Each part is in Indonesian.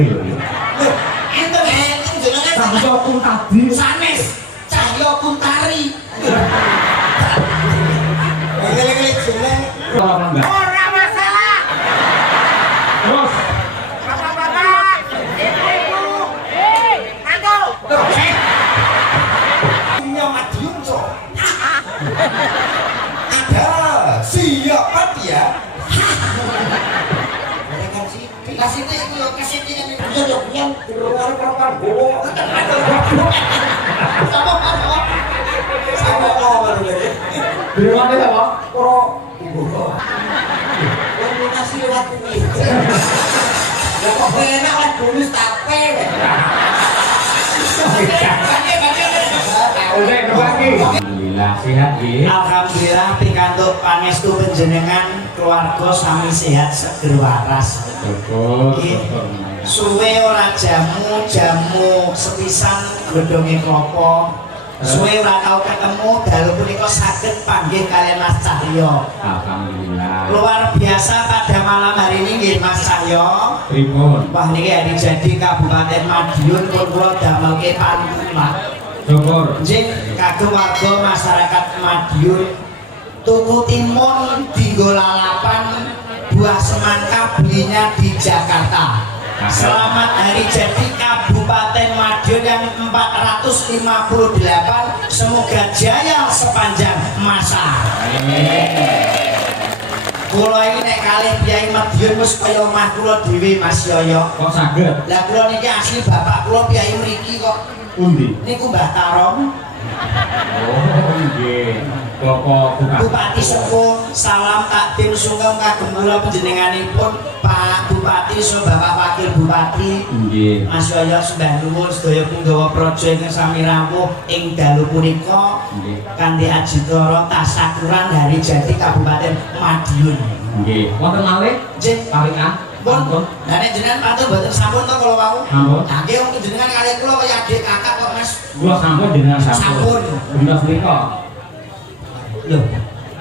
Enten jenengan Cahyo Kuntadi. sanes Cahyo Kuntari. Ngeling-ngeling jeneng. Ora masalah. Terus Bapak-bapak, ibu-ibu, Tante. Punya Madiun so. Ada siapa dia? Mereka sih kasih itu yo kasih ini kan yo punya di luar perempuan gowo. Sama apa tadi? di mana ya, Pak? Pro gowo. Komunikasi lewat ini. Ya kok enak lah bonus tape. Alhamdulillah sehat nggih. Alhamdulillah pikantuk pangestu panjenengan keluarga sami sehat seger waras. Syukur. Suwe ora jamu sepisan godhonge klopo. Suwe ora tau ketemu dalu punika saged panggih kalian Mas Cahyo. Alhamdulillah. Luar biasa pada malam hari ini nggih Mas Cahyo. Pripun? Wah niki hari jadi Kabupaten Madiun pun kula damelke pantulan. Syukur. Nggih kagem warga masyarakat Madiun tuku timun dinggo lalapan buah semangka belinya di Jakarta. Selamat hari jadi Kabupaten Madiun yang 458. Semoga jaya sepanjang masa. Kula iki nek kalih Kyai Madiun wis kaya omah kula dhewe Mas Yoyo. Kok saged? Lah kula niki asli bapak kula Kyai mriki kok. Pundi? Niku Mbah Tarom. Oh, nggih. Bapak Bupati Sepuh, salam takdim sungkem kagem kula panjenenganipun Pak Bupati so Bapak Wakil Bupati. nggih. Mas Yoyo sembah nuwun sedaya punggawa praja ingkang sami rawuh ing dalu punika Nggih. kanthi ajitara tasakuran hari jadi Kabupaten Madiun. Nggih. Wonten malih Nggih. parikan. Pun, lah nek jenengan pantun mboten sampun to kula wau. Sampun. Nah, nggih wong jenengan kalih kula kaya adik kakak kok Mas. Kula sampun jenengan Sampun. Benda menika. Loh,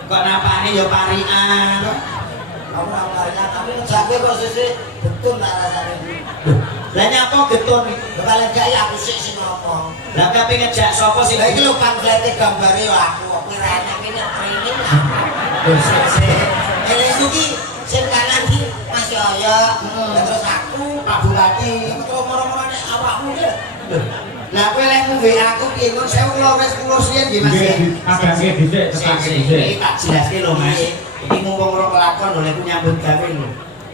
kok napane ya parikan kok. Kamu parikan, tapi ngejake kok sesuk betun tak rasane. Lah nyapa getun? Paling gak ya aku sing ngomong. Lah kape ngejak sapa sing iki lho pamflete gambare aku kok pirane kene training. Terus sik. Elek iki sing kanan iki Mas Yoyo, terus aku Pak Bupati. Terus moro-moro nek awakmu iki. Lah kowe lek WA aku piye kok saya kula wis kula siyen nggih Mas. Nggih, agake dhisik, tetake dhisik. Iki tak jelaske lho Mas. Iki mumpung ora kelakon lho lek nyambut gawe lho.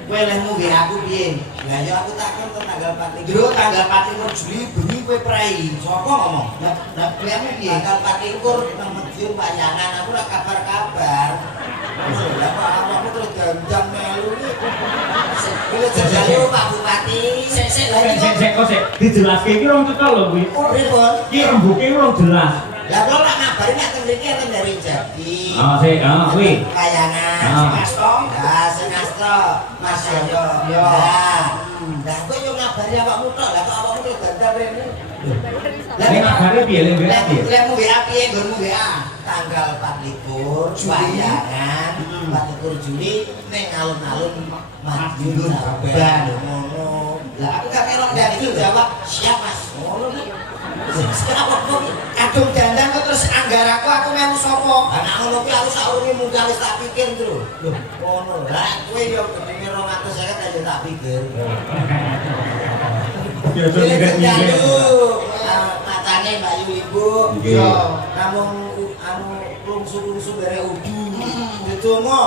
Kowe lek WA aku piye? Lah ya aku takon tanggal 4 Juli. Tanggal 4 Juli bengi kowe prei. Sopo ngomong? Lah kowe piye? Tanggal 4 nang Madiun Payangan aku ora kabar-kabar. Lah kok awakmu terus dandang melu iki. Kowe jajal Pak Bupati. Sik lha iki Sik kok sik dijelaske iki rong cetha lho kuwi. pripun? Iki rembuke rong jelas. Lah kula nak ngabari nek ten mriki enten dari Jati. Oh, sik, kuwi. Kayangan, Ah. Mas Tong. Lah sing Astro, Mas Yoyo. Lah. Lah kowe yo ngabari awakmu tok. Lah kok awakmu terus dandang rene. Nek ngabari piye lek WA piye? Lek WA piye nggonmu WA? Tanggal 24 Bayangan, 24 Juli ning alun-alun Madiun Saban ngono. Lah aku gak melok dari itu jawab, "Siap Mas." Ngono iki. Kadung dandang kok terus anggaraku aku melu sapa? Anak ngono kuwi aku saurunge munggah wis tak pikir lho. Lho, ngono. Lah kowe yo gedenge 250 aja tak pikir. Biasa nyindir-nyindir. Matane Mbak Yu Ibu. Nggih. Yo, namung anu lungsu-lungsu bare udu. Ditunggu.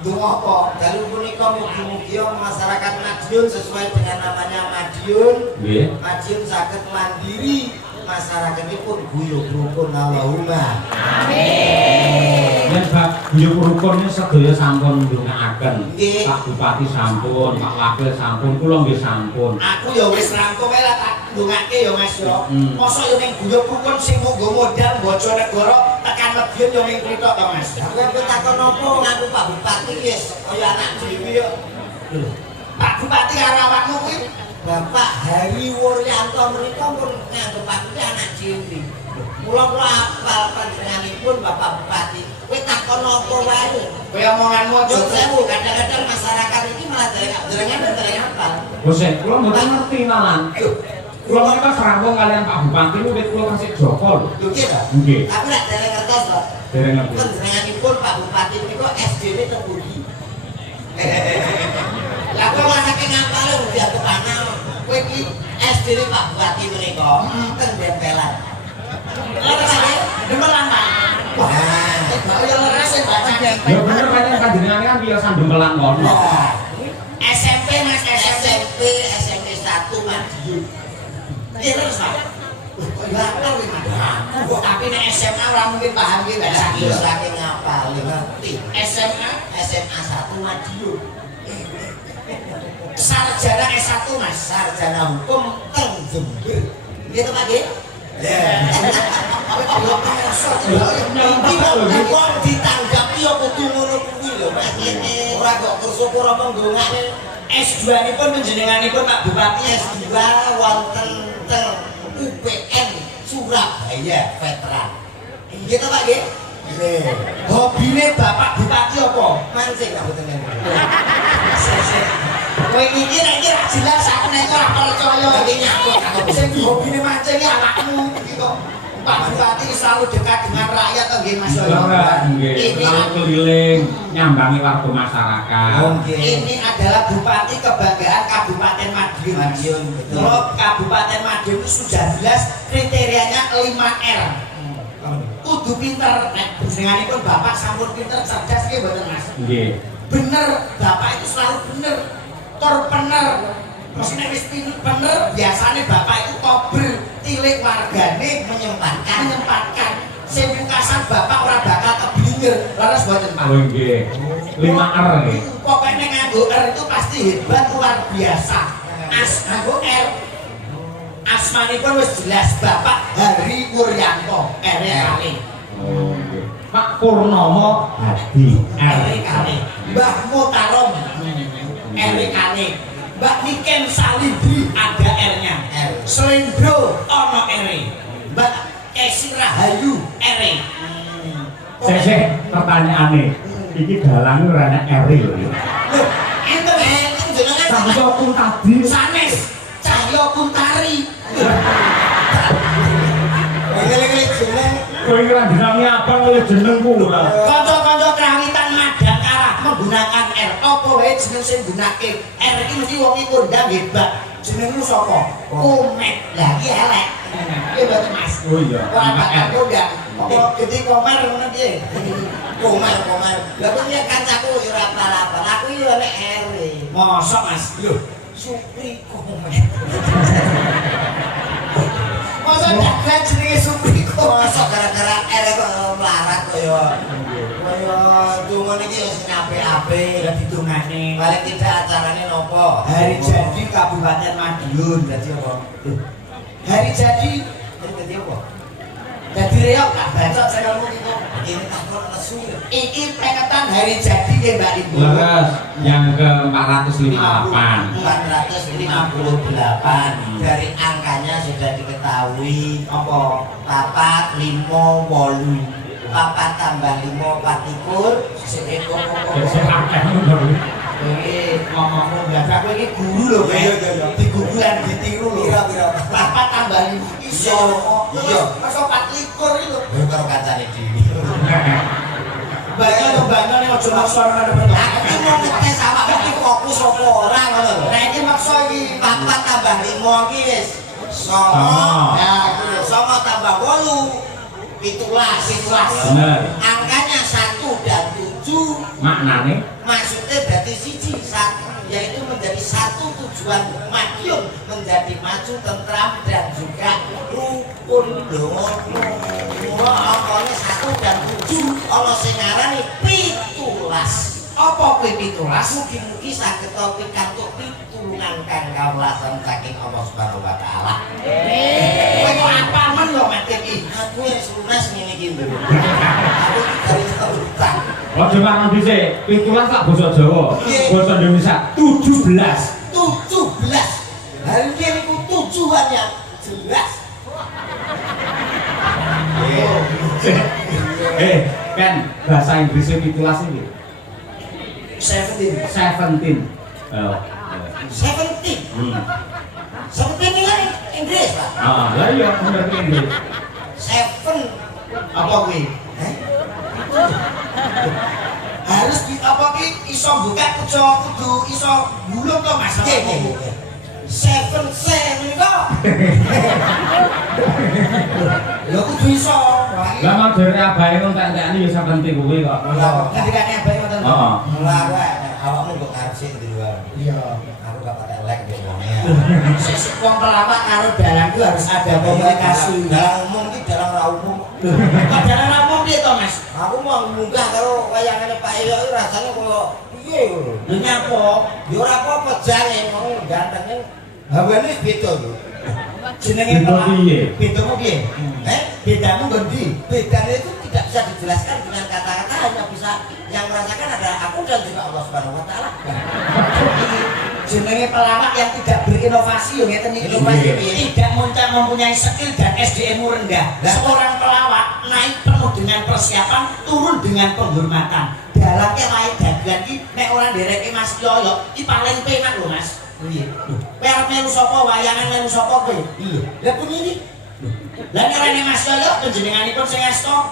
Donga apa? Dalu punika mugi-mugi masyarakat Madiun sesuai dengan namanya Madiun. Nggih. Madiun saged mandiri, masyarakatipun guyub rukun Allahumma. Yen bab guyub rukun sedaya sampun ndongaaken. Nggih. Pak Bupati sampun, Pak Wakil sampun, kula nggih sampun. Aku ya wis rampung ae lah tak ndongake ya Mas yo. Hmm. Mosok yo ning guyub rukun sing nggo modal bojo negara tekan Madiun yo ning kritok to Mas. Aku kok takon opo ngaku Pak Bupati wis kaya anak dhewe yo. Pak Bupati karo awakmu kuwi Bapak Hari Wuryanto menika pun nganggep aku ki anak dhewe. Mula kula apal panjenenganipun Bapak Bupati. Kowe takon apa wae. Kowe omonganmu aja sewu, kadang-kadang masyarakat iki apa jenengan apa? Bosek, kula mboten ngerti malan. Kula menika serangkung kalian Pak Bupati wit kula kasih Joko lho. Lho ki ta? Nggih. Tapi nek dereng ngertos to. Dereng ngerti. Jenenganipun Pak Bupati niku SD-ne teng pundi? Lah kok anake ngapal lho dianggep anak. Kowe iki SD-ne Pak Bupati menika teng Dempelan. Lha sampe Dempelan Pak. Wah, kok yo leres baca. Ya bener kan panjenengan kan biasa Dempelan kono. SMP Mas SMP 1 Madiun. Iya terus Pak. Kok ngapal kuwi Mas? Kok tapi nek SMA ora mungkin paham ki bahasa Inggris saking ngapal ngerti. SMA 1 Madiun. Sarjana S1 Mas, sarjana hukum teng Jember. Gitu Pak nggih? Kok ditanggapi ya kudu ngono kuwi lho Mas. Ora kok syukur apa ndongane S2-nipun panjenenganipun Pak Bupati S2 wonten teng UPN Surabaya Veteran. Gitu Pak nggih? Nggih. Hobine Bapak Bupati apa? Mancing Pak mboten ngerti. Kowe iki nek iki ra jelas aku nek ora percaya iki nyambut karo sing hobine mancing awakmu iki kok. Pak Bupati selalu dekat dengan rakyat to nggih Mas. Nggih, selalu keliling nyambangi warga masyarakat. Ini adalah Bupati kebanggaan Kabupaten Madiun. Madiun betul. Kalau Kabupaten Madiun itu sudah jelas kriterianya 5R. Kudu pinter, nek jenenganipun Bapak sampun pinter cerdas nggih mboten Mas? Nggih. Bener, Bapak itu selalu bener. Bener. Maksudnya wis bener, biasanya Bapak itu kober tilik wargane menyempatkan. Sing pungkasan Bapak ora bakal keblinger. Laras mboten Pak? Oh nggih. 5R nggih. Pokoknya nganggo R itu pasti hebat luar biasa. Nganggo R. Asmanipun wis jelas Bapak Hari Wuryanto, R kali. Oh nggih. Pak Purnomo Hadi, R kali. Mbah Mutarom, R kali. Mbak Niken Salibri ada R-nya. Slendro ono R. Mbak Esi Rahayu R. Saya pertanyaane, iki dalang ora ana R lho. Loh, enten jenengan Cahyo Kuntadi. sanes Cahyo Kuntari. Ngene-ngene jeneng Kowe iki ra dinami apa oleh jenengku ora. kanca-kanca kerawitan Madangkara menggunakan R. Apa wae jeneng sing gunake R iki mesti wong iki kondang hebat. Jenengmu sapa? Komet. Lah iki elek. Iya mboten Mas. Oh iya. Ora bakal kondang. Apa gede Komar ngono piye? Komar. Lah kok ya kancaku yo ora apa-apa. Aku yo nek R. Mosok Mas. Lho, Supri Komet. Mosok jagat jenenge Supri Komet. Mosok gara-gara R kok melarat kaya dungan iki wis apik-apik ya ditungane. Paling tidak acarane nopo? Hari jadi Kabupaten Madiun. Dadi apa? Hari jadi dadi apa? Dadi reok tak bacot saya ngomong itu. Ini takon lesu. Iki pengetan hari jadi nggih Mbak Ibu. Leres yang ke-458. 458 dari angkanya sudah diketahui apa? 4, 5, 8. 4 tambah 5, 24. Sik kok. Sing akeh ngono. Ngomongmu biasa kowe iki guru lho kowe. Iya. Digugulan ditiru lho. Pira-pira. 4 tambah 5 iso. Iya. Masa 24 iki lho. Kowe karo kancane dhewe. Bangane aja maksa nang depan. Aku mau ngetes awakmu iki fokus apa ora ngono lho. Nah iki maksa iki 4 tambah 5 iki wis 9. Ya, iki 9 tambah 8. 17. Bener. Angkanya 1 dan 7. Maknane Maksudnya berarti siji yaitu menjadi satu tujuan Madiun menjadi maju, tentram dan juga rukun lho. Angkane 1 dan 7 ana sing ngarani 17. Apa kuwi 17? Mugi-mugi saged pikantuk pitulungan kang kawulasan saking Allah Subhanahu wa taala. Kowe kok apa men lho mek iki? Aku wis lunas ngene iki lho. Aku dari utang. Ojo ngarang dhisik, 17 tak basa Jawa. Basa Indonesia 17. 17. Hari ini niku tujuannya jelas. Kan bahasa Inggrisnya 17 ini. 17. 17. Seventeen. Hmm. Seventeen ini kan Inggris, Pak. Lah iya bener ki Inggris. Seven Apa kuwi? eh? Harus di apa ki iso buka kudu iso gulung to Mas. Nggih. Seven menika. Lho kudu iso. Lah mang dhewe abahe ngentek-entekane ya sepenting kuwi kok. Lah ngendikane abahe ngoten. Heeh. Lah awakmu kok karep sing di luar. Iya. Aku gak pakai lek di wongnya. Sesuk wong pelawak karo dalang ku harus ada komunikasi. Dalang umum ki dalang ra umum. Kok dalang umum piye to, Mas? Aku mau munggah karo wayangane Pak Eyo iki rasane koyo piye ngono. Lho nyapa? Ya ora apa-apa jane mau gantenge. Hawane beda lho. Jenenge piye? Bedamu piye? Bedamu ngendi? Bedanya itu tidak bisa dijelaskan dengan kata-kata, hanya bisa yang merasakan adalah aku dan juga Allah Subhanahu wa taala. Jenenge pelawak yang tidak berinovasi yo ngeten iki. Inovasi tidak mempunyai skill dan SDM rendah. Seorang pelawak naik penuh dengan persiapan, turun dengan penghormatan. Dalake wae dagelan iki nek ora ndereke Mas Yoyo, iki paling penak lho Mas. Iya. Kowe arep melu sapa wayangan melu sapa kowe? Iya. Lah puniki. Lah nek rene Mas Yoyo panjenenganipun sing asta.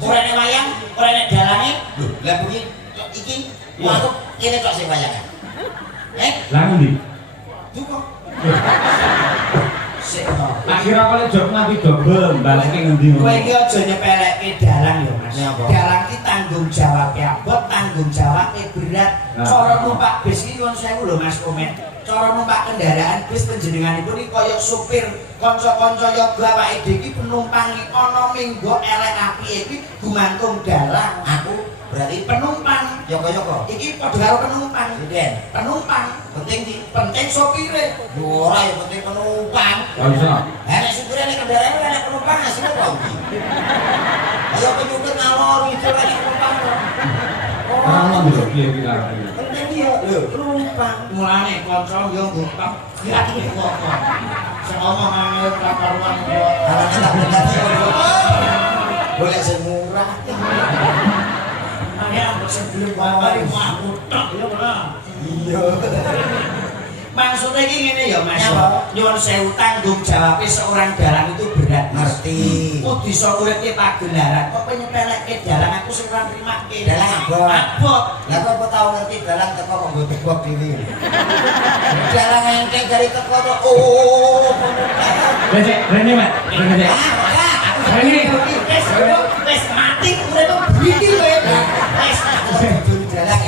Ora nek wayang, ora nek dalange. Lho, lah puniki iki waktu kene kok sing wayangan. Lah ngendi? Cukup. Akhirnya kalau jog nanti double balik ngendi kowe iki aja nyepelekke dalang ya Mas. Dalang ki tanggung jawabnya abot, tanggung jawabnya berat. Cara numpak bis iki nyuwun sewu lho Mas Komen. Cara numpak kendaraan bis panjenenganipun iki kaya supir kanca-kanca yoga awake dhewe iki penumpang iki ana minggo elek apike iki gumantung dalang. Aku berarti penumpang yoga-yoga. Iki padha karo penumpang. Penumpang penting di penting sopire. Ora ya penting penumpang. Gak usah. Nek supire nek kendaraan nek penumpang hasilnya kok. Ayo penyukur ngalor itu nek penumpang. Terang lho piye iki arep. Penting dia lho penumpang. Mulane kanca yo ngutang. Ya iki kok. Sing omong angel karuan kok. Alane tak berkati. Boleh sing murah. Ya, sebelum bapakku aku tok ya ora. Iya. Maksudnya iki ngene ya Mas. Nyuwun sewu tanggung jawab seorang dalang itu berat. Ngerti. Kudu iso uripke pagelaran. Kok penyepelekke dalang aku sing ora nrimake. Dalang abot. Abot. Lah kok apa tau ngerti dalang teko kok nggo tebok dhewe. Dalang engkek dari teko to. Oh. Rene rene Mat. Rene. Rene. Wes mati urip iki kowe. Wes aku kudu dalang.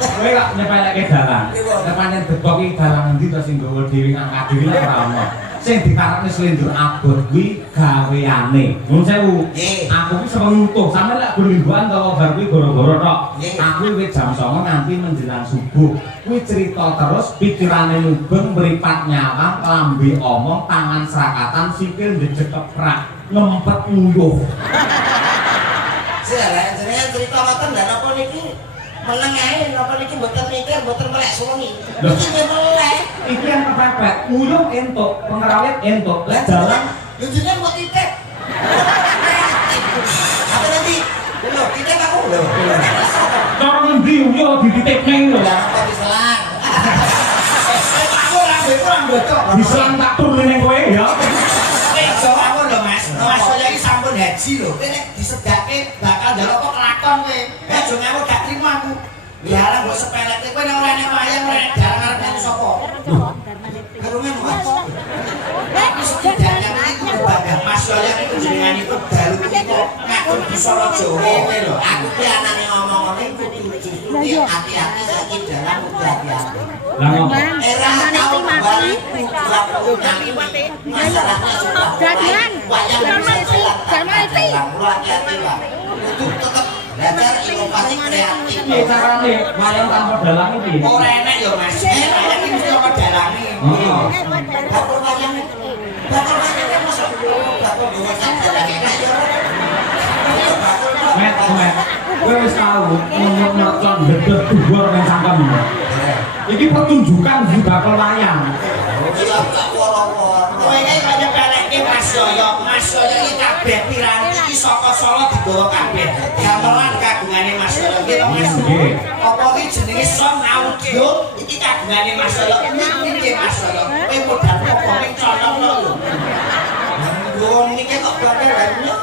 Kowe kok nyepelekke dalang. Nek pancen debok iki dalang endi to sing nggawa dhewe ngangkat dhewe lah ora ono. Sing dikarepne slendur abot kuwi gaweane. Nuwun sewu. Aku ki seneng nutuh. Sampe lek gulinggoan to bar kuwi gara-gara tok. Aku wis jam 09.00 nganti menjelang subuh. Kuwi cerita terus pikirane mubeng mripat nyawang lambe omong tangan serakatan sikil ndejek keprak ngempet nguyuh. Saya jenengan cerita ngoten lha napa niki meneng ae napa niki mboten mikir mboten melek suwengi. Iki melek. Iki yang kepepet, nguyuh entuk, pengrawit entuk. Lah dalang yo jenengan mbok titik. Apa nanti? Lho, titik aku lho. Cara ngendi yo dititikne lho. Lah apa diselang? Aku ora mbocok. Diselang tak turune ning kowe ya. Jawabmu lho Mas. Mas saya iki sampun haji lho. Kowe nek disedake bakal njaluk kok kelakon kowe. Aja ngawur gak trimo aku. Ya mbok sepeleke kowe nek ora enek wayang ora enek dalang arep nyanyi sapa? Kerungan Mas. Tapi setidaknya iki kudu bangga Mas saya iki jenenganipun dalu kok ngatur bisa Jawa lho. Aku ki anane ngomong ngene kudu justru hati-hati saiki dalang kudu hati-hati. Lah ngopo? Era tau kembali masyarakat sudah Jangan. wayang Jangan itu. itu tetap belajar inovasi kreatif. Piye carane wayang tanpa dalang iki? Ora enak ya Mas. Wayang iki mesti ana dalange. Bakul wayang masuk bakul dua sak dalange. Met, kowe wis tau ngomong mercon gedhe dhuwur nang sangkem. Iki pertunjukan di bakal wayang. Iya gak woro-woro. Kowe iki kaya peleke Mas. Yoyo iki kabeh piranti iki saka Solo digawa kabeh. Gamelan kagungane Mas Yoyo iki to Mas. Nggih. Apa iki jenenge sound audio iki kagungane Mas Yoyo. Iki Mas Yoyo. Kowe modal apa ning colongno lho. Wong iki kok bakal banyu.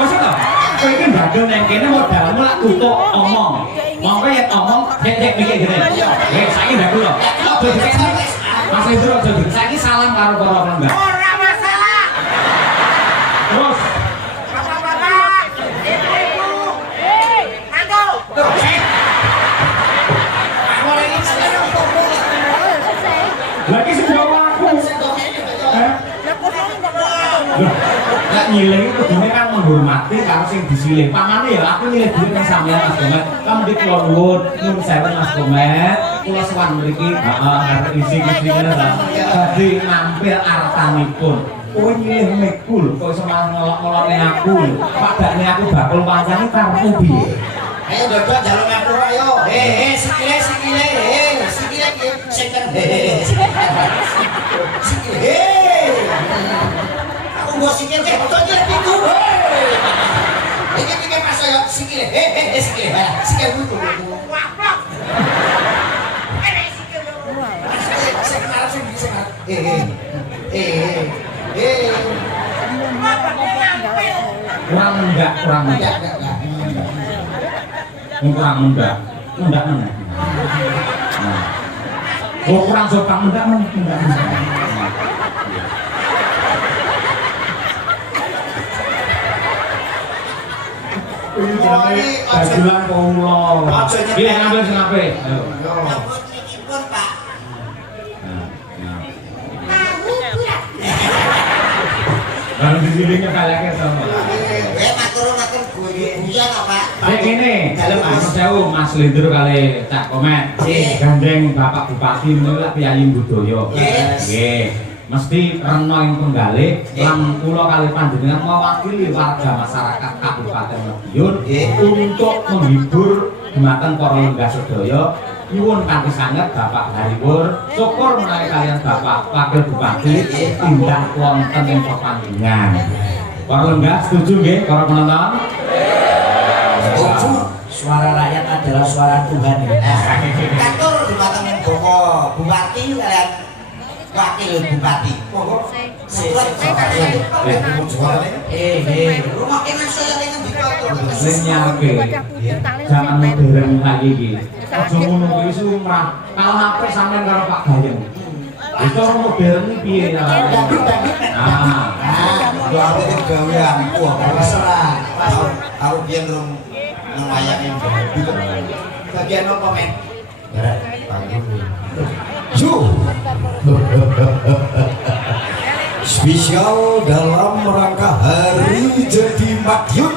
Masa to? Kowe iki ndadel nang kene modalmu lak tutuk omong. Mongko yen omong cek mikir ngene. Saiki ndak kula. Mas Indro aja saiki salam karo para pelanggan. Ora masalah. Terus Bapak-bapak, ibu-ibu, aduh. lagi sing bawa aku. Lah nyiling itu kudune kan menghormati karo sing disilih. Pamane ya aku nyilih duit nang sampeyan Mas Gomet. Kan mriki kula nuwun, nyuwun sewu Mas Gomet. Kula sowan mriki, arep isi-isi ngene ta. Badhe mampir artanipun. Kowe nyilih meku lho, kok iso malah ngolok-ngolokne aku. Padane aku bakul pancane karepmu piye? Ayo dodok jaluk ngaku ayo. Sikile sikile. Sikile iki seken. Sikile. Aku mbok sikil cek foto iki piku. Iki Mas Yoyo sikile. Sikile. Sikile buku. Waplok. Enek sikil lho. Sing arep sing bisa. Kurang enggak. Kurang mendak meneh. Nah. Oh kurang sopan mendak. Ini jenenge dagelan kula. Pilih ngambil sing apik. Ayo. Nyambut nikipun, Pak. Kalau di sini kayaknya sama. Matur guyon apa? Kayak gini, Mas Sewu, Mas Lindro kali Cak Komet, gandeng Bapak Bupati menolak piyayi budaya. Nggih. Mesti reno ing penggalih lan kula kali panjenengan mewakili warga masyarakat Kabupaten Madiun untuk menghibur dumateng para lenggah sedaya. Nyuwun kanthi sanget Bapak Hariwur, syukur menawi kalian Bapak Wakil Bupati tindak wonten ing pertandingan. Para lenggah setuju nggih para penonton? Setuju. Suara rakyat adalah suara Tuhan. Kantor dumateng Bapak Bupati kalian Wakil Bupati. Rumah kena saya dengan Lenyake. Jangan modern lagi iki. Aja ngono kuwi sumrah. Kalau HP sampean karo Pak Gayeng. Itu modern iki piye ya? Nah, yo aku gawean. Wah, terserah. Aku biyen rong nang wayang bagian apa men? Yo. Spesial dalam rangka Hari Jadi Madiun.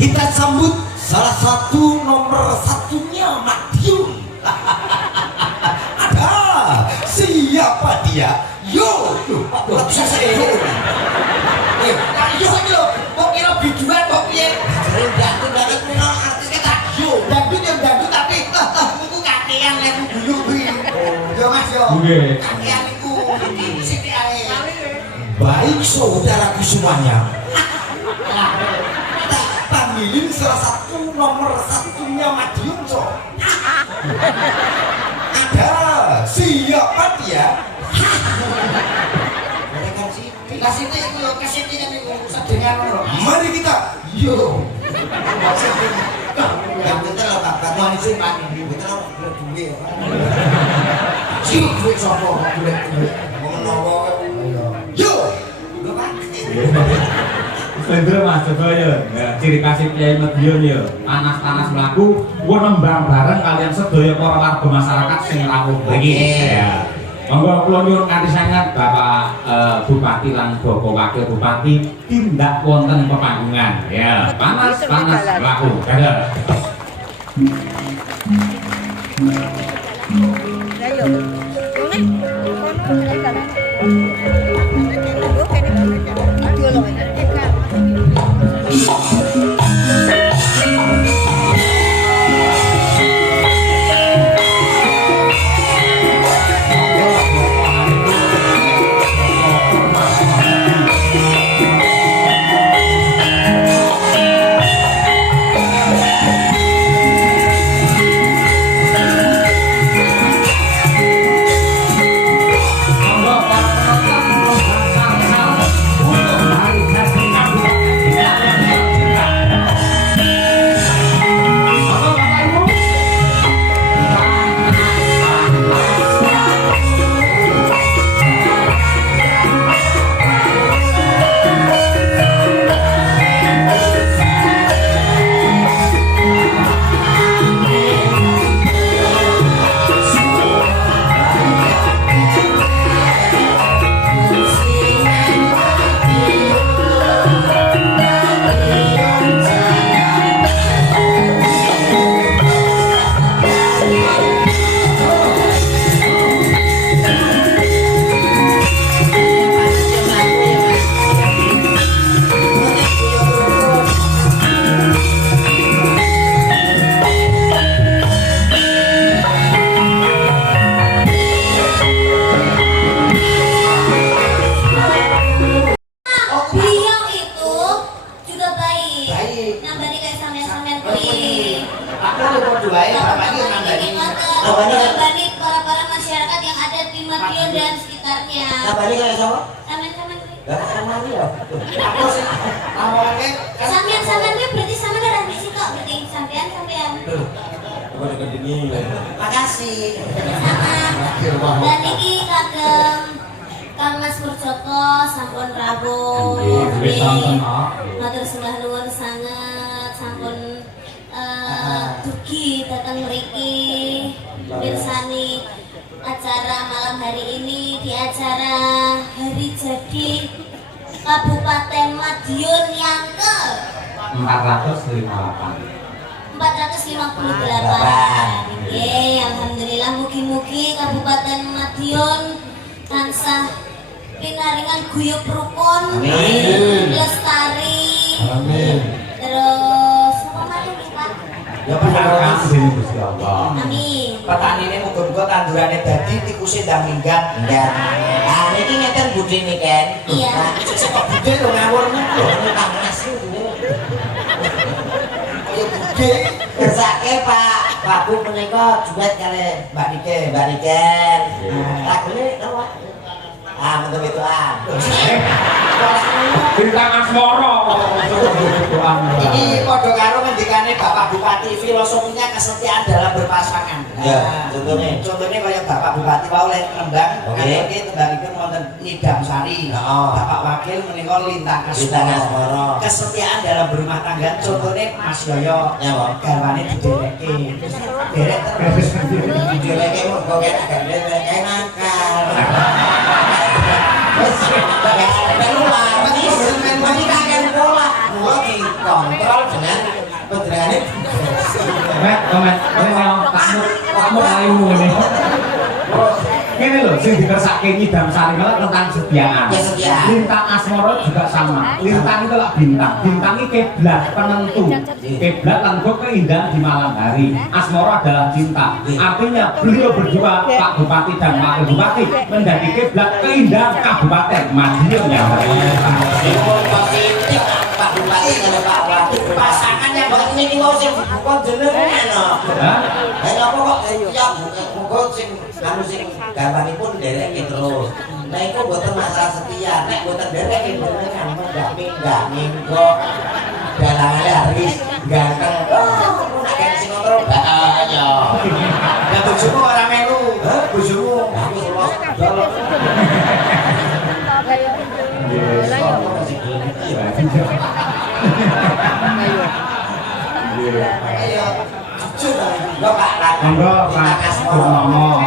Kita sambut salah satu nomor satunya Madiun. Ada siapa dia? Yo, bisa saya. Yo, kok kira biduan kok piye? Dangdut banget menawa artisnya tak yo. Dangdut yang dangdut tapi iku kakean lek guyu kuwi. Yo Mas yo. nggih. Kakean iku sithik ae. Baik saudaraku semuanya. Tak panggilin salah satu nomor satunya Madiun, so. Ada siapa dia? Mari kita yo. Yang betul loh Pak, Bang sih Pak. Betul loh duwe. Sing duwe sapa kok duwe. Menawa yo. Lho Pak. Lindro Mas coba ya. Ciri khas Kyai Madiun ya. Panas-panas mlaku, kuwi nembang bareng kalian sedaya para warga masyarakat sing rawuh mriki. Ya. Monggo kula nyuwun kanthi sanget Bapak Bupati lan Bapak Wakil Bupati tindak wonten pepanggungan. Ya, panas-panas mlaku. Dadah. Ayo. Bani para masyarakat yang ada di Madiun dan sekitarnya. Bani kayak siapa? Saman-saman gue. Sama dia. Aku sih awalnya Sampean gue berarti sama darah di situ berarti sampean. makasih. Sama. Dan iki kagem Kang Mas Murjoko sampun rawuh. Nggih, sampun, Pak. Matur sembah nuwun sanget sampun dugi datang mriki mirsani acara malam hari ini di acara hari jadi Kabupaten Madiun yang ke 458. 458. Nggih, alhamdulillah mugi-mugi Kabupaten Madiun tansah pinaringan guyub rukun, lestari. Amin. Terus apa maneh nih, Pak? Ya Terima kasih Gusti Allah. Amin. petani ini muga-muga tandurannya dadi tikusnya ndang minggat. Nah niki ngeten budine Ken. Iya. Nah sesuk kok budhe lho ngawur ngono lho Kang Mas. Ya budhe kersake Pak Bu menika jumet kali Mbak Niken. Lagune apa? Ah, mantap itu Bintang Asmoro. Ini podo karo ngendikane Bapak Bupati, filosofinya kesetiaan dalam berpasangan. Ya, contohnya kayak Bapak Bupati wau lek Rembang, iki tembangipun wonten Idam Sari. Bapak Wakil menika Lintang Asmoro. Kesetiaan dalam berumah tangga, contohnya Mas Yoyo, garwane didereke. Derek terus didereke mergo agak dereke nakal. Kontrol dengan penderane. Komen, kamu ayu ini. Ini loh, sing dikersake Idam Sari tentang kesetiaan. Lintang Asmoro juga sama. Lintang itu lah bintang. Bintang ini kiblat penentu. Kiblat tentu keindahan di malam hari. Asmoro adalah cinta. Artinya beliau berdua, Pak Bupati dan Wakil Bupati, menjadi kiblat keindahan Kabupaten Madiun yang Positif Pak Bupati kalau Pak Wakil pasangan yang buat ini mau sing bukan jenengan loh. Hah? Apa kok ya bukan sing anu sing gambaripun derek terus. Nah itu buatan masalah setia. Nek buatan derek itu kan enggak minggo. Dalangannya Haris ganteng. Nak kene sing kontrol bahaya. Ya bojomu ora melu. Hah? Bojomu aku lolos jolok. Ayo. Jujur lho Pak. Monggo Pak Purnomo.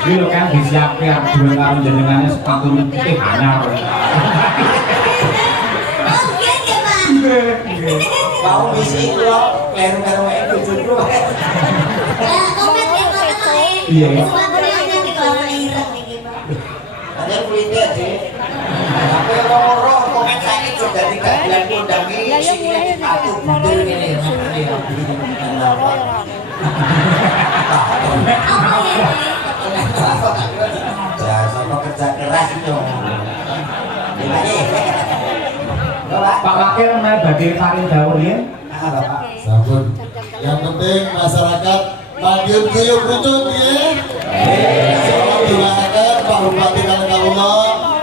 Iki lho kan disiapke duwe karo jenengane sepatu putih anyar. Oh, iya ya, Pak. Kau misi kula kleru-kleru wae bojoku. Lah, komen ya Pak ae. Iya. Sepatune anyar di kelapa ireng iki, Pak. Ada kulitnya sih. Tapi loro komen saiki juga 3 bulan kondangi sikile sepatu bunder ngene. Apa ya? Ya, sama kerja keras itu. Pak Wakil menawi badhe paring dawuh yen. Bapak. Sampun. Yang penting masyarakat Madiun guyub rukun nggih. Salam doakan Pak Bupati Kalengkawula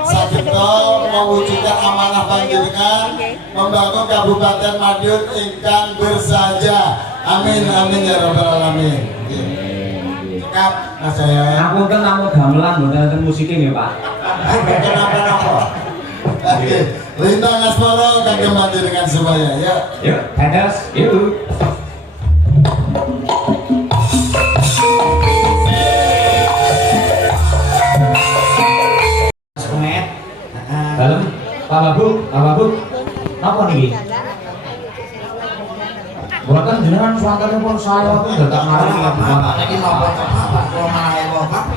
sageta mewujudkan amanah panjenengan membangun Kabupaten Madiun ingkang bersahaja. Amin amin ya rabbal alamin. Cekap Mas saya. Aku kan namu gamelan mboten wonten musike nggih, Pak. Kenapa-napa? Oke, Lintang Asmoro kagem dengan semuanya ya. Yuk, dados, yuk. Semet. Dalem, Pak Babu, napa niki? Buatan jenengan suantane pun saya pun dadak maring Bapak lagi napa Bapak kula malah Bapak.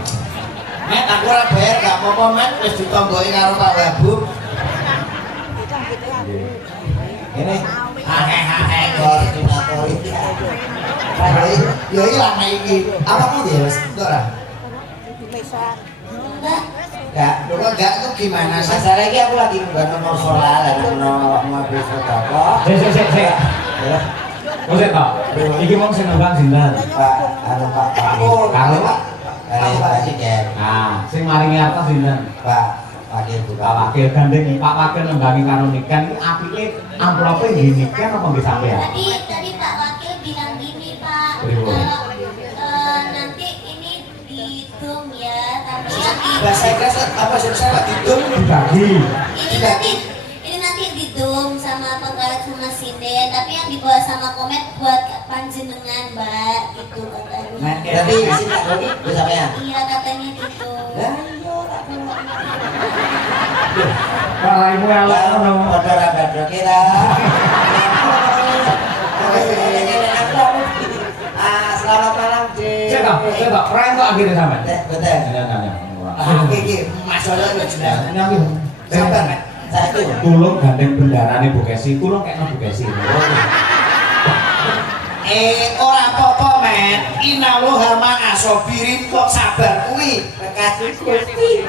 Met aku ora bayar gak apa-apa Met wis ditonggoki karo Pak Babu. Ini hahe koordinator iki. Yo iki lama iki. Apa mau dia wis entuk ora? Enggak, lu kok enggak itu gimana? Masalah iki aku lagi nggak nomor solar, lagi nomor mobil foto. Sik. Ya. Kok tok? Iki wong sing nembang sinten? Pak anu Pak Karo Pak. Presiden. Nah, sing maringi arta sinten? Pak Wakil Pak Bupati. Wakil gandeng Pak Wakil nembangi karo niken iki apike amplope nggih niken apa nggih sampean? Tadi Pak Wakil bilang gini Pak, Beribu. kalau nanti ini dihitung ya, tapi yang Bahasa Inggris apa sih saya hitung? Dibagi. ini nanti didum sama penggalet sama sinden, tapi yang dibawa sama komet buat panjenengan Mbak, gitu katanya. Berarti sini tak doni bisa sampean. Iya katanya gitu. Lah iya tak doni. Paraimu elek ngono. Padha ra badhe kira. Selamat malam, Dik. Cetok, reng kok akhirnya sampean. Betul. Iki masalah yo jelas. Sabar, Mas. Saya itu Tulung gandeng bendarane Bu Kesi, tulung kekno Bu Kesi. ora apa-apa, men. Innallaha ma'asobirin kok sabar kuwi. Kasih Gusti.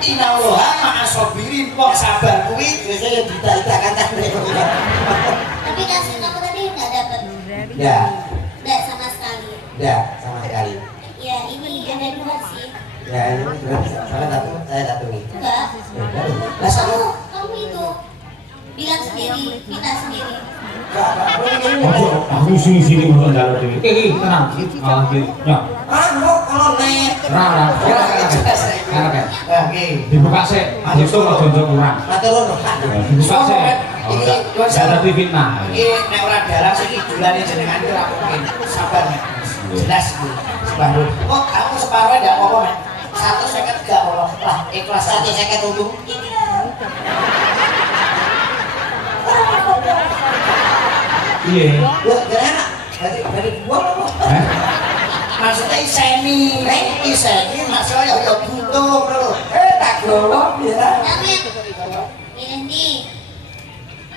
Innallaha ma'asobirin kok sabar kuwi. Saya dita-dita kancane. Tapi kasih kamu tadi nggak dapat. Ya, Nggak sama sekali. ya sama sekali. Ya ini ada dua sih. Ya, ini berarti salah satu, saya satu nih. Enggak. Lah sama Kamu itu bilang sendiri, minta sendiri. Ojo, aku sini mau njaluk dhewe. Tenang, malah iki. Ya, kalau nek. ora. Karek. Oke. Dibuka sik, itu aja kurang. Matur nuwun. Dibuka sik. Iki Saya tapi fitnah. Iki nek ora dalang sing idulane jenengan iki ora mungkin. Sabar, Nek. Jelas iki. Separuh. Kok aku separuh ndak apa-apa, Nek. 150 gak apa-apa. Lah, ikhlas 150 untung. Iya. Yo, gimana? Dari gua apa? Maksudnya iseni, iseni maksudnya ya butuh lho. Tak gowo ya. Amin. Ini nih.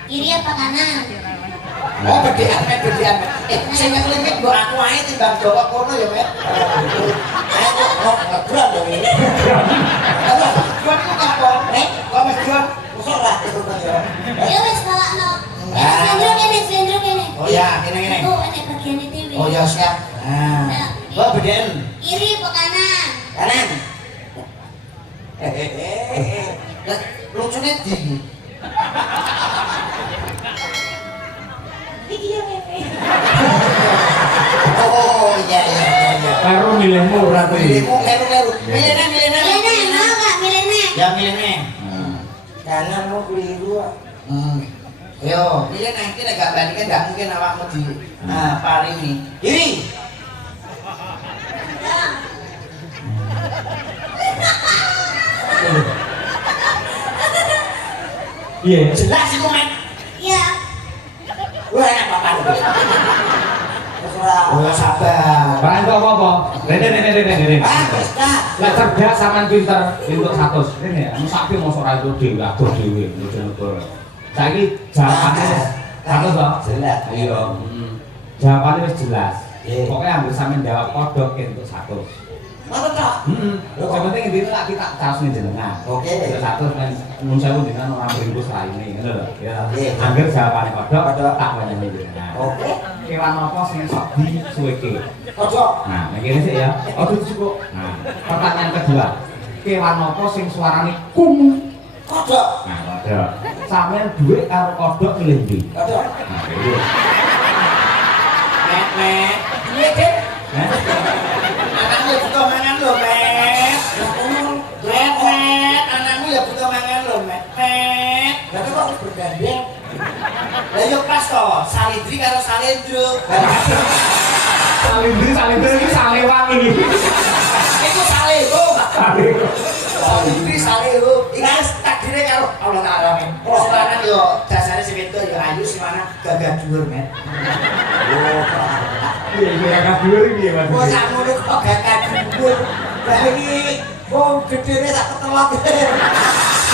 Kiri apa kanan? Oh, bedean, bedean. Sing ngelimit mbok aku ae timbang Jawa kono ya, Met. Ayo kok ngebrang dong ini. Halo, Jon ku apa? Kok Mas Jon? Usah lah itu kan ya. Ya wes kalakno. Sendro kene. Oh ya, kene. Oh, ini bagian itu. Oh ya, siap. Nah. Kok bedean? Kiri apa kanan? Kanan. Lah, lucunya di. Oh iya. Karo milihmu ora kuwi. Milihmu leru. Milihnya. Milene, mau nggak milene? Ya milihnya. Kanan mau keliru. Yo, milih nanti nek gak balik kan gak mungkin awakmu di paringi. Kiri. Iya. Jelas iku, Men. Iya. Wah, enak apa lu? Oh, sabar. Barang kok apa? Rene. Wis dah. Lah cerdas sampean pinter entuk 100. Rene, musake mosok ra itu dhewe, adoh dhewe, lucu-lucu. Saiki jawabane wis 100 to? Jelas. Iya. Jawabane wis jelas. Iya. Pokoknya ambil sampean jawab kodok entuk 100. Ngono tok. Yang penting intine lak kita caos ning jenengan. Oke. Entuk 100 men mun sewu jenengan ora meringkus raine, ngono lho. Ya. Iya. Angger jawabane kodok, Kodok. tak wenehi jenengan. Oke. Kewan apa sing sok disuweke? Ojo. Nah, ini sih ya. Oh, cukup. Nah, pertanyaan kedua. Kewan apa sing suarane kung? Kodok. Nah, kodok. Sampeyan duwe karo kodok milih ndi? Kodok. Nah, iki. Met. Duit, Dik. Hah? Anakmu ya butuh mangan lho, Met. Met. Anakmu ya butuh mangan lho, Met. Berarti kok bergandeng? Lah yo pas toh, Salindri karo Salendro. Salindri iki salewan iki. Iku Saleho, Pak. Salindri Saleho. Iki wis takdire karo Allah Taala, men. Terus lanang yo dasare si wedok yo ayu, si lanang gagah dhuwur, Met. Iya, iya kabur iki Mas. Kok sakmono kok gagah dhuwur. Lah iki wong gedene sak ketelot.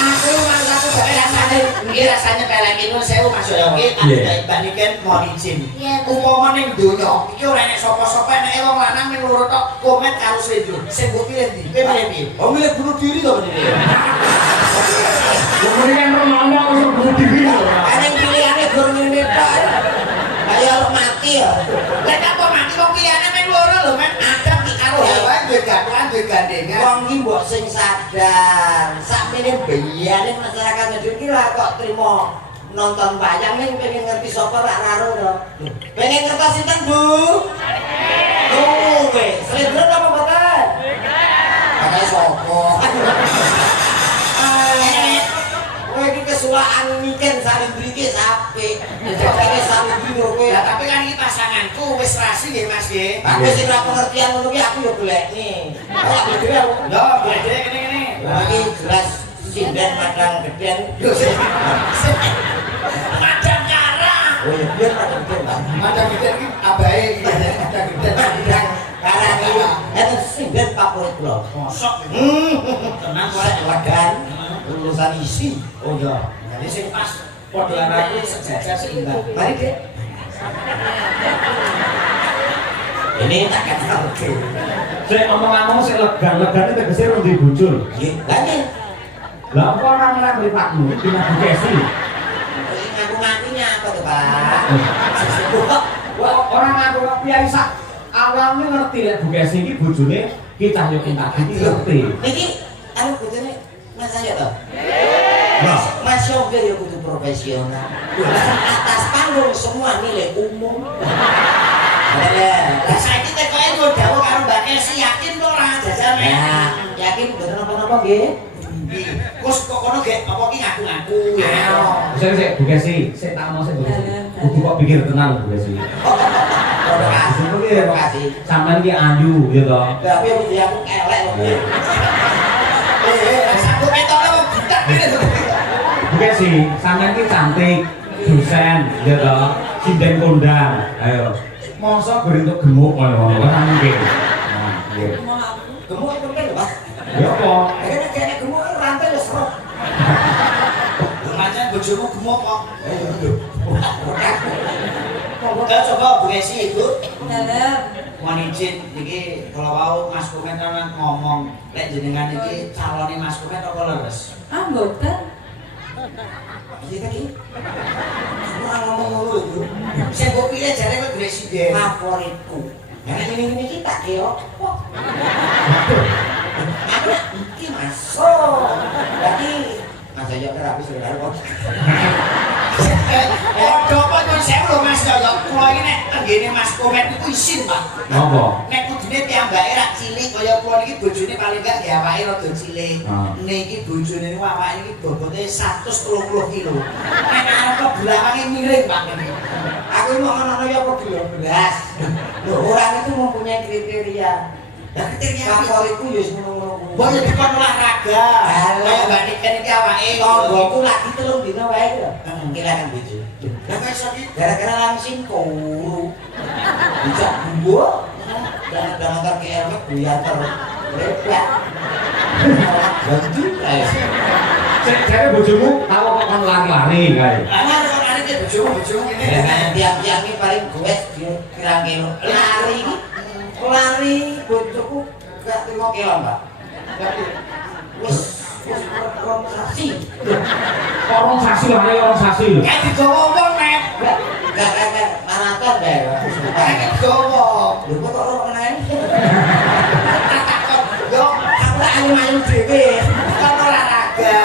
Aku mangsaku gak rasane. Iki rasane pelek ini sewu masuk yo iki ada balikan mohon izin. Umpama ning donya iki ora enek sapa-sapa eneke wong lanang ning loro tok komet karo Sendro. Sing mbok pilih ndi? Kowe milih piye? Oh milih bunuh diri to bener. Kemudian kan rono wis bunuh diri lho. Ane pilihane gur ngene tok. mati ya. Lah apa mati kok kiyane men loro lho men adab ki karo hewan duwe gatuan duwe gandengan. Wong iki mbok sing sadar. Sakmene beyane masyarakat Madiun iki lah kok trimo nonton wayang ning pengen ngerti sapa rak karo to. Pengen ngerti sinten, Bu? Kowe, selendro apa mboten? Pakai sapa? Kowe iki kesulaan mikir salindri iki sapi. Jare salindri lho kowe. Ya tapi kan iki pasanganku wis rasi nggih Mas nggih. Aku sing ra pengertian ngono ki aku yo golekne. Kok dhewe aku. Yo belajar kene-kene. Lagi jelas sinden madang geden. Madang karang. Oh iya, biar madang geden, Pak. Madang gede iki abahe iki madang gede madang Karang iki enten sinden favorit kula. mosok. Tenang wae wadan lulusan isi. Oh iya. Jadi sing pas padha anakku sejajar seimbang. Mari, Dek. Ini tak kenal, Dek. Sik omong-omong sik legan-legane tegese rung di bojo. Nggih, lanjut. Lah apa orang ora mripatmu dina bukesi? Ngaku-ngakunya apa tuh, Pak? Wah, orang ngaku piye sak awalnya ngerti lek bukesi iki bojone ki Cahyo Kinta iki ngerti. Niki anu bojone Mas Ayo to? Mas Yoga ya kudu profesional. Atas panggung semua nilai umum. Lah saiki tekoke nggo dawuh karo Mbak Kesi yakin to ora jajane. Ya, yakin bener apa-apa nggih? Kus kok kono gek apa ki ngaku-ngaku. Sik bukesi, sik tak mau sik bukesi. Kudu kok pikir tenan bukesi. Terima kasih, terima kasih. Sampeyan ki ayu ya to. Tapi kudu aku elek kok. Satu metode wong budak ngene. Bukesi, sampeyan ki cantik, dosen ya to. Sinden kondang. Ayo. Mosok berentuk gemuk koyo ngono kan mungkin. Nah, nggih. Gemuk itu penting lho, Pak. Ya apa? Akhirnya kayak gemuk rantai wis roh. Pancen bojomu gemuk kok. Monggo coba Bu Kesi Ibu. Dalam. Mohon izin iki kalau mau Mas Kumet kan ngomong lek jenengan iki calone Mas Kumet apa leres? Ah, mboten. Iki tadi. Ora ngomong ngono itu. Sing mbok pilih jare kowe presiden. Favoritku. Nah, ini kita ki opo? Aku iki masuk. Berarti Mas Ayo terapi sudah kok. Padha apa nyuwun sewu lho Mas ya kula iki nek tenggene Mas Kumet iku isin, Pak. Napa? Nek kudune piyambake rak cilik kaya kula niki bojone paling gak ya awake rada cilik. Niki bojone niku awake iki bobote 130 kilo. Nek arep belawange miring, Pak. Aku mau ngono ya apa belas. Loh, orang itu mempunyai kriteria. Lah kriteria Favoritku ya wis ngono-ngono. Mbok ya dikon olahraga. Kaya Mbak Niken iki awake Tonggoku lagi 3 dina wae lho. Kehilangan bojo. Lah kok iso iki? Gara-gara langsing turu. Bisa gua. Dan motor ke elmek buyater. Lepak. Ganti ae. Sik jare bojomu tau kok kon lari-lari kae. Lah kok lari ke bojomu ngene. Dengan tiap-tiap ini paling gue kira kilo. Lari ini. Lari bojoku gak terima kilo, Mbak. Wis orang saksi. Orang sasi lah, orang sasi lho. Kayak digawa wong, Met. Gak kayak maraton deh. Kayak digawa. Lho kok orang kenal? Yo, Aku tak ayu-ayu dhewe. kan olahraga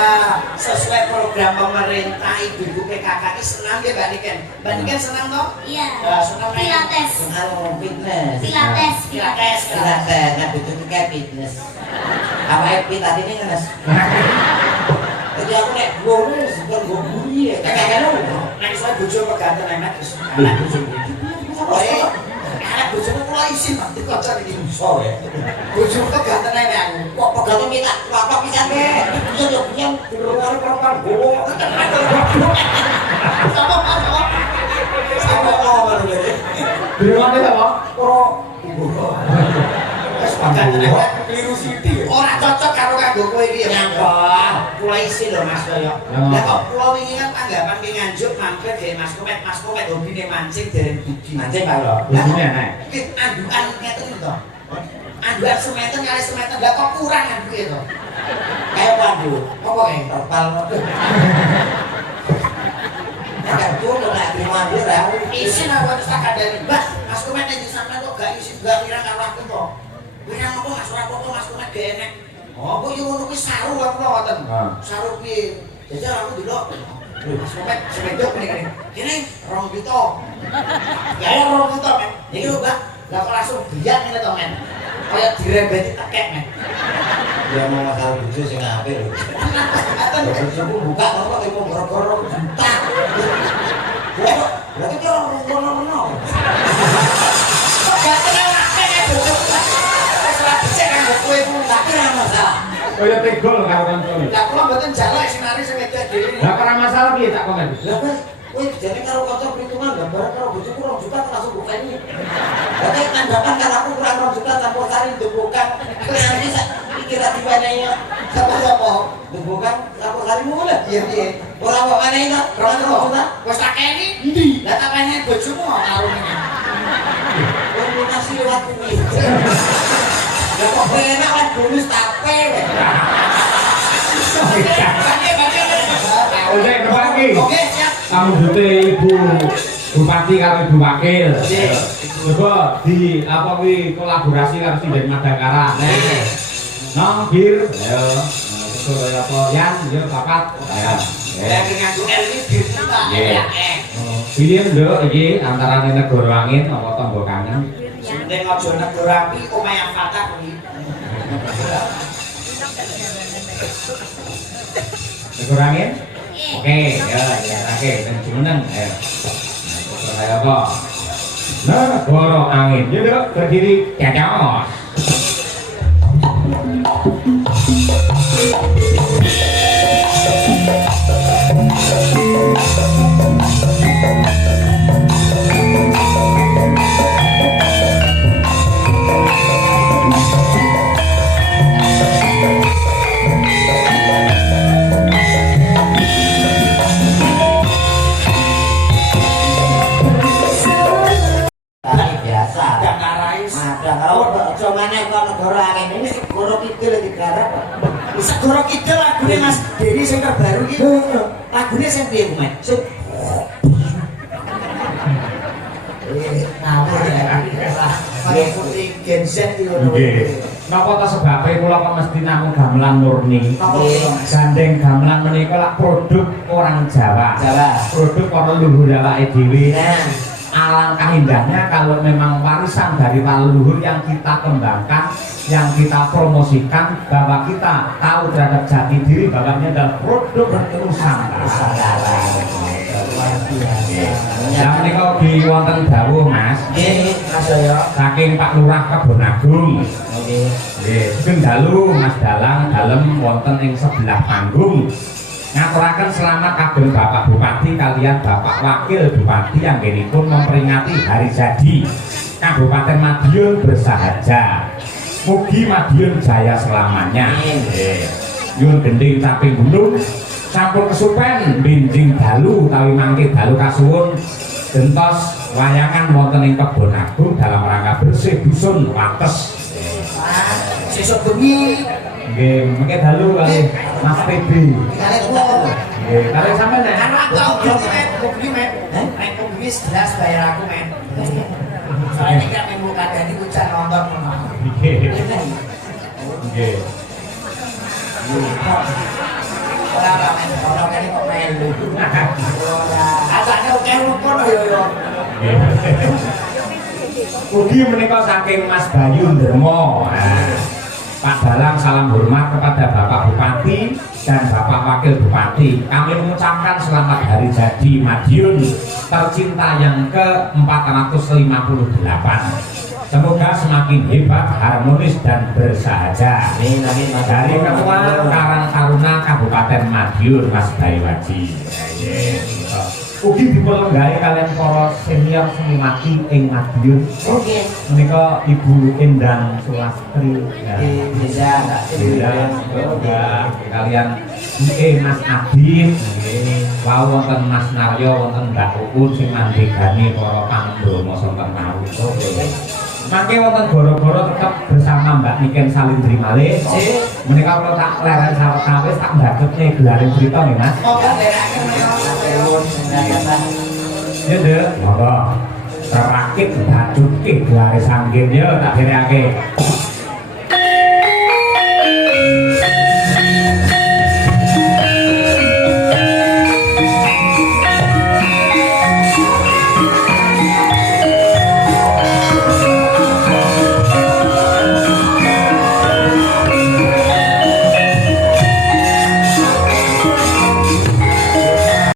sesuai program pemerintah ibu-ibu PKK ini senang ya Mbak Niken. Mbak Niken senang toh? Iya. Senang main. Pilates. Anu fitness. Pilates. Pilates. Pilates, nah begitu kayak fitness. Apa epi tadi ini ngenes? Jadi aku nek guru bukan guru ya. Kayak ngono. Nek saya bojo peganten enak wis. Anak bojo. Oke. Anak bojo kula isin Pak dikocok iki. So ya. Bojo peganten enak aku. Kok pegangan kita apa pisan ke? Iya yo pian keluar perempuan gowo. Sama ngomong ngene. Dirwane apa? Ora Wis peganten enak keliru sithik. Ora cocok karo kanggo kowe iki ya. nyapa. Kula isin lho Mas Doyo. Lah kok kula wingi kan tanggapan ki nganjuk mampir dhewe Mas Komet hobine mancing dereng budi. Mancing Pak lho. Bojone enak. Iki andukan ngeten to. Andukan semeten kali semeten lah kok kurang anduke to. Kayak waduh. Apa kayak terpal. Kan tuh nek terima dia ra. Isin apa terus tak kandani. Mbak, Mas Komet nek sampean kok gak isin gak kira karo aku to. Kira apa Mas ora apa Mas Komet gak enek. Oh, kok yo ngono kuwi saru aku ngoten. Saru piye? Jajal aku delok. Mas Komet semedok ngene. Kene 2 juta. Ya 2 juta, men. Iki lho, Mbak. Lah kok langsung biyak ngene to, men. Kayak dirembeti tekek, men. Ya mau masalah bojo sing apik lho. Bojoku buka kok iku goro-goro juta. Lah iki ora ngono-ngono. Gak kenal akeh nek bojoku. Wis ora dicek kanggo kowe ku tak kira masalah. Kaya tegol karo kancane. Lah kula mboten jaluk sinari sing wedok dhewe. Lah ora masalah piye tak komen. Lah kowe jane karo kanca perhitungan gambaran karo bojoku 2 juta kok langsung buka ini. Lah nek kandakan karo aku kurang 2 juta campur sari ndubukan. Nanti kira dipanehi sapa-sapa. Ndubukan campur sari mule. Iya piye? Ora kok panehi to 2 juta. Wis tak keni. Endi? Lah tak panehi bojomu karo ngene. Komunikasi lewat kuwi. Lah kok enak lah bonus tape. Oke, kembali. Oke, siap. Kamu dute Ibu Bupati karo Ibu Wakil. Coba di apa kuwi kolaborasi karo Sinden Madangkara. Nong bir. Ayo. Betul kaya apa? Yan, yo papat. Ya. Ya nganggo L iki bir kita. Ya. Pilih nduk iki antarane Negara Angin apa Tombo Kangen. Sundeng aja negara api omahe Fatah kuwi. Negara Angin? Oke, ya, oke, dan jumeneng, ayo. Kaya apa? Negara Angin, yuk berdiri, cacos. Biasa. Ada ngarai. Ada karo aja maneh kok negara angin ini segoro kidul digarap. Segoro Kidul lagune Mas Denny sing terbaru iki. Lagune sing piye, Mas? Sing ngawur ya. Kayak putih Gen Z iki ngono. Nggih. Napa ta sebabe kula kok mesti namung gamelan murni. Gandeng gamelan menika lak produk orang Jawa. Produk para leluhur awake dhewe. Alangkah indahnya kalau memang warisan dari para leluhur yang kita kembangkan, yang kita promosikan, bahwa kita tahu terhadap jati diri bahwa ini adalah produk Nusantara. Yang menika di wonten dawuh Mas. Nggih, Mas ya. Saking Pak Lurah Kebon Agung. Nggih. Nggih, sugeng dalu Mas Dalang dalem wonten ing sebelah panggung. Ngaturaken selamat kagem Bapak Bupati kalian Bapak Wakil Bupati yang genipun memperingati hari jadi Kabupaten Madiun bersahaja. Mugi Madiun jaya selamanya. Nyuwun gending caping gunung sampun kesupen binjing dalu utawi mangke dalu kasuwun gentos wayangan wonten ing Kebon Agung dalam rangka bersih dusun wates. Sesuk bengi Nggih, mengke dalu kali Mas PB. kali kula. Nggih, kali sampean nek Anu aku bengi men. Nek bengi 11 bayar aku men. Soalnya kan minggu kadang iku jan nonton ngono. Nggih. Nggih. Ora men, ora kene kok melu. Ora. Asane oke rukun yo yo. Mugi menika saking Mas Bayu Ndermo. Pak Dalang salam hormat kepada Bapak Bupati dan Bapak Wakil Bupati. Kami mengucapkan selamat hari jadi Madiun tercinta yang ke-458. Semoga semakin hebat, harmonis dan bersahaja. Amin amin Mas. Dari Ketua Karang Taruna Kabupaten Madiun Mas Baywadi. Ugi dipelenggahi kalian para senior seniwati ing Madiun. Oke. Menika Ibu Endang Sulastri. Bisa. Kalian Mas Adin. Wau wonten Mas Naryo, wonten Mbak Uun sing mandhegani para pangbrama sonten mau. Mangke wonten goro-goro tetap bersama Mbak Niken Salindri Malih. Menika kula tak leren sawetawis tak ndadekne gelaring cerita nggih Mas. Moga derake menawa Ya deh, monggo. Terakit baju ki gelare sangkin yo tak kene